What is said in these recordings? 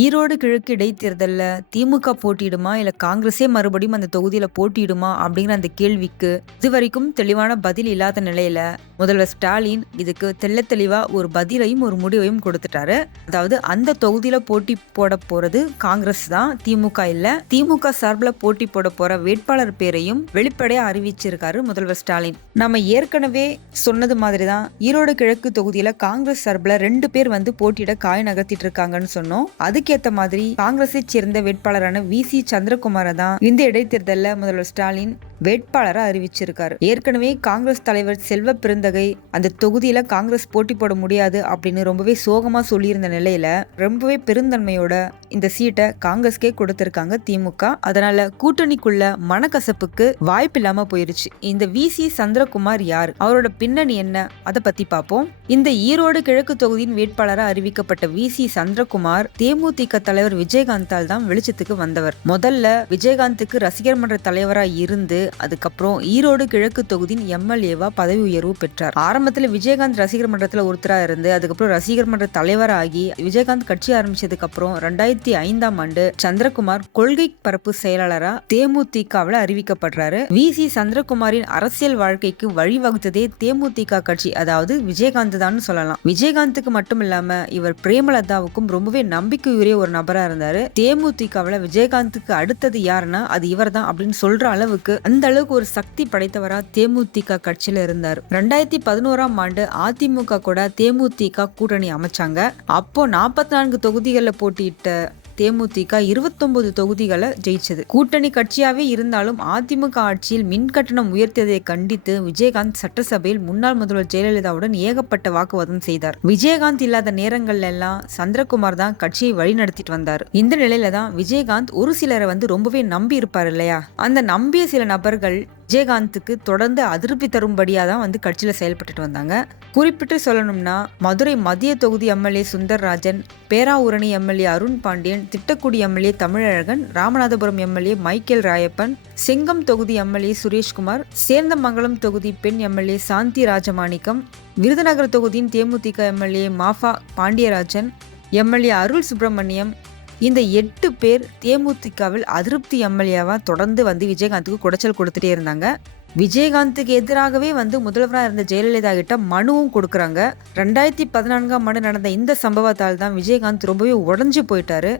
ஈரோடு கிழக்கு இடைத்தேர்தலில் திமுக போட்டியிடுமா? இல்லை காங்கிரஸே மறுபடியும் அந்த தொகுதியில் போட்டியிடுமா? அப்படிங்கிற அந்த கேள்விக்கு இதுவரைக்கும் தெளிவான பதில் இல்லாத நிலையில முதல்வர் ஸ்டாலின் இதுக்கு தெள்ள தெளிவா ஒரு பதிலையும் ஒரு முடிவையும் கொடுத்துட்டாரு. அதாவது அந்த தொகுதியில போட்டி போட போறது காங்கிரஸ் தான் திமுக இல்ல. திமுக சார்பில் போட்டி போட போற வேட்பாளர் பேரையும் வெளிப்படையா அறிவிச்சிருக்காரு முதல்வர் ஸ்டாலின். நம்ம ஏற்கனவே சொன்னது மாதிரி தான் ஈரோடு கிழக்கு தொகுதியில காங்கிரஸ் சார்பில் ரெண்டு பேர் வந்து போட்டியிட காய் நகர்த்திட்டு இருக்காங்கன்னு சொன்னோம். அதுக்கேத்த மாதிரி காங்கிரஸை சேர்ந்த வேட்பாளரான வி சி சந்திரகுமாரை தான் இந்த இடைத்தேர்தலில் முதல்வர் ஸ்டாலின் வேட்பாளராக அறிவிச்சிருக்காரு. ஏற்கனவே காங்கிரஸ் தலைவர் செல்வ பிறந்தகை அந்த தொகுதியில் காங்கிரஸ் போட்டி போட முடியாது அப்படின்னு ரொம்பவே சோகமாக சொல்லியிருந்த நிலையில ரொம்பவே பெருந்தன்மையோட இந்த சீட்டை காங்கிரஸ்க்கே கொடுத்துருக்காங்க திமுக. அதனால கூட்டணிக்குள்ள மனக்கசப்புக்கு வாய்ப்பு இல்லாம போயிருச்சு. இந்த வி. சி. சந்திரகுமார் யார்? அவரோட பின்னணி என்ன? அதை பத்தி பார்ப்போம் இந்த ஈரோடு கிழக்கு தொகுதியின் வேட்பாளராக அறிவிக்கப்பட்ட வி. சி. சந்திரகுமார் தேமுதிக தலைவர் விஜயகாந்தால் தான் வெளிச்சத்துக்கு வந்தவர். முதல்ல விஜயகாந்துக்கு ரசிகர் மன்ற தலைவராக இருந்து அதுக்கப்புறம் ஈரோடு கிழக்கு தொகுதியின் எம்எல்ஏவா பதவி உயர்வு பெற்றார். ஆரம்பத்தில் விஜயகாந்த் ரசிகர் மன்றத்தில் ஒருத்தரா இருந்து அதுக்கப்புறம் ரசிகர் மன்ற தலைவராகி விஜயகாந்த் கட்சி ஆரம்பிச்சதுக்கு அப்புறம் ரெண்டாயிரத்தி ஐந்தாம் ஆண்டு சந்திரகுமார் கொள்கை பரப்பு செயலாளரா தேமுதிகவில் அறிவிக்கப்படுறாரு. வி. சி. சந்திரகுமாரின் அரசியல் வாழ்க்கைக்கு வழிவகுத்ததே தேமுதிக கட்சி அதாவது விஜயகாந்த் தான் சொல்லலாம். விஜயகாந்துக்கு மட்டும் இல்லாம இவர் பிரேமலதாவுக்கும் ரொம்பவே நம்பிக்கையுரிய ஒரு நபரா இருந்தாரு. தேமுதிகவில் விஜயகாந்துக்கு அடுத்தது யாருன்னா அது இவர் தான் அப்படின்னு சொல்ற அளவுக்கு அந்த அளவுக்கு ஒரு சக்தி படைத்தவரா தேமுதிக கட்சியில இருந்தார். ரெண்டாயிரத்தி பதினோராம் ஆண்டு அதிமுக கூட தேமுதிக கூட்டணி அமைச்சாங்க. அப்போ நாற்பத்தி நான்கு தொகுதிகளில் போட்டியிட்ட தேமுதிக இருபத்தொன்பது தொகுதிகளை ஜெயிச்சது. கூட்டணி கட்சியாவே இருந்தாலும் அதிமுக ஆட்சியில் மின் கட்டணம் உயர்த்தியதை கண்டித்து விஜயகாந்த் சட்டசபையில் முன்னாள் முதல்வர் ஜெயலலிதாவுடன் ஏகப்பட்ட வாக்குவாதம் செய்தார். விஜயகாந்த் இல்லாத நேரங்கள்ல எல்லாம் சந்திரகுமார் தான் கட்சியை வழிநடத்திட்டு வந்தார். இந்த நிலையில தான் விஜயகாந்த் ஒரு சிலரை வந்து ரொம்பவே நம்பி இருப்பார் இல்லையா? அந்த நம்பிய சில நபர்கள் விஜயகாந்துக்கு தொடர்ந்து அதிருப்தி தரும்படியாக தான் வந்து கட்சியில் செயல்பட்டுட்டு வந்தாங்க. குறிப்பிட்டு சொல்லணும்னா மதுரை மத்திய தொகுதி MLA Sundarrajan Peravurani MLA Arun Pandiyan Tittakudi MLA Tamilazhagan Ramanathapuram MLA Michael Rayappan Chengam தொகுதி எம்எல்ஏ சுரேஷ்குமார் சேர்ந்தமங்கலம் தொகுதி பெண் எம்எல்ஏ சாந்தி ராஜமாணிக்கம் விருதுநகர் தொகுதியின் தேமுதிக எம்எல்ஏ மாஃபா பாண்டியராஜன் எம்எல்ஏ அருள் சுப்பிரமணியம் இந்த எட்டு பேர் தேமுதிகவில் அதிருப்தி எம்எல்ஏவா தொடர்ந்து வந்து விஜயகாந்துக்கு குடைச்சல் கொடுத்துட்டே இருந்தாங்க. விஜயகாந்துக்கு எதிராகவே வந்து முதல்வராக இருந்த ஜெயலலிதா கிட்ட மனுவும் கொடுக்குறாங்க. ரெண்டாயிரத்தி பதினான்காம் ஆண்டு நடந்த இந்த சம்பவத்தால் தான் விஜயகாந்த் ரொம்பவே உடஞ்சி போயிட்டாரு.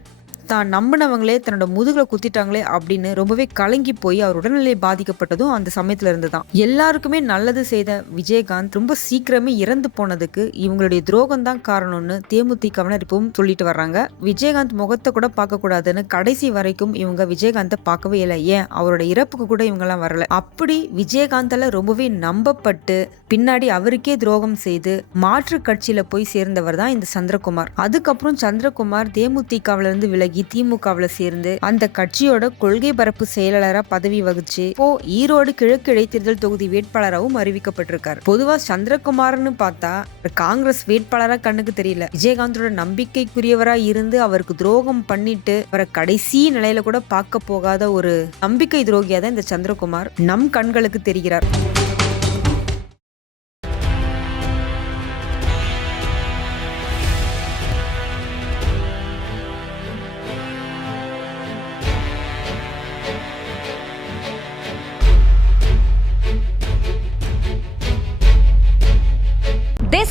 தான் நம்பினவங்களே தன்னோட முதுகுல குத்திட்டாங்களே அப்படின்னு ரொம்பவே கலங்கி போய் அவர் உடல்நிலை பாதிக்கப்பட்டதும் அந்த சமயத்துல இருந்து தான் எல்லாருக்குமே நல்லது செய்த விஜயகாந்த் ரொம்ப சீக்கிரமே இறந்து போனதுக்கு இவங்களுடைய துரோகம் தான் காரணம்னு தேமுதிகவினர் இப்பவும் சொல்லிட்டு வர்றாங்க. விஜயகாந்த் முகத்தை கூட பார்க்க கூடாதுன்னு கடைசி வரைக்கும் இவங்க விஜயகாந்தை பார்க்கவே இல்லை. ஏன்? அவரோட இறப்புக்கு கூட இவங்கெல்லாம் வரல. அப்படி விஜயகாந்தால ரொம்பவே நம்பப்பட்டு பின்னாடி அவருக்கே துரோகம் செய்து மாற்று கட்சியில போய் சேர்ந்தவர் தான் இந்த சந்திரகுமார். அதுக்கப்புறம் சந்திரகுமார் தேமுதிகவில இருந்து விலகி திமுகவுல சேர்ந்து அந்த கட்சியோட கொள்கை பரப்பு செயலாளரா பதவி வகிச்சு இப்போ ஈரோடு கிழக்கு இடைத்தேர்தல் தொகுதி வேட்பாளராகவும் அறிவிக்கப்பட்டிருக்கார். பொதுவா சந்திரகுமார்னு பார்த்தா காங்கிரஸ் வேட்பாளரா கண்ணுக்கு தெரியல. விஜயகாந்தோட நம்பிக்கைக்குரியவரா இருந்து அவருக்கு துரோகம் பண்ணிட்டு அவரை கடைசி நிலையில கூட பார்க்க போகாத ஒரு நம்பிக்கை துரோகியாதான் இந்த சந்திரகுமார். நம் கண்களுக்கு தெரிகிறார்.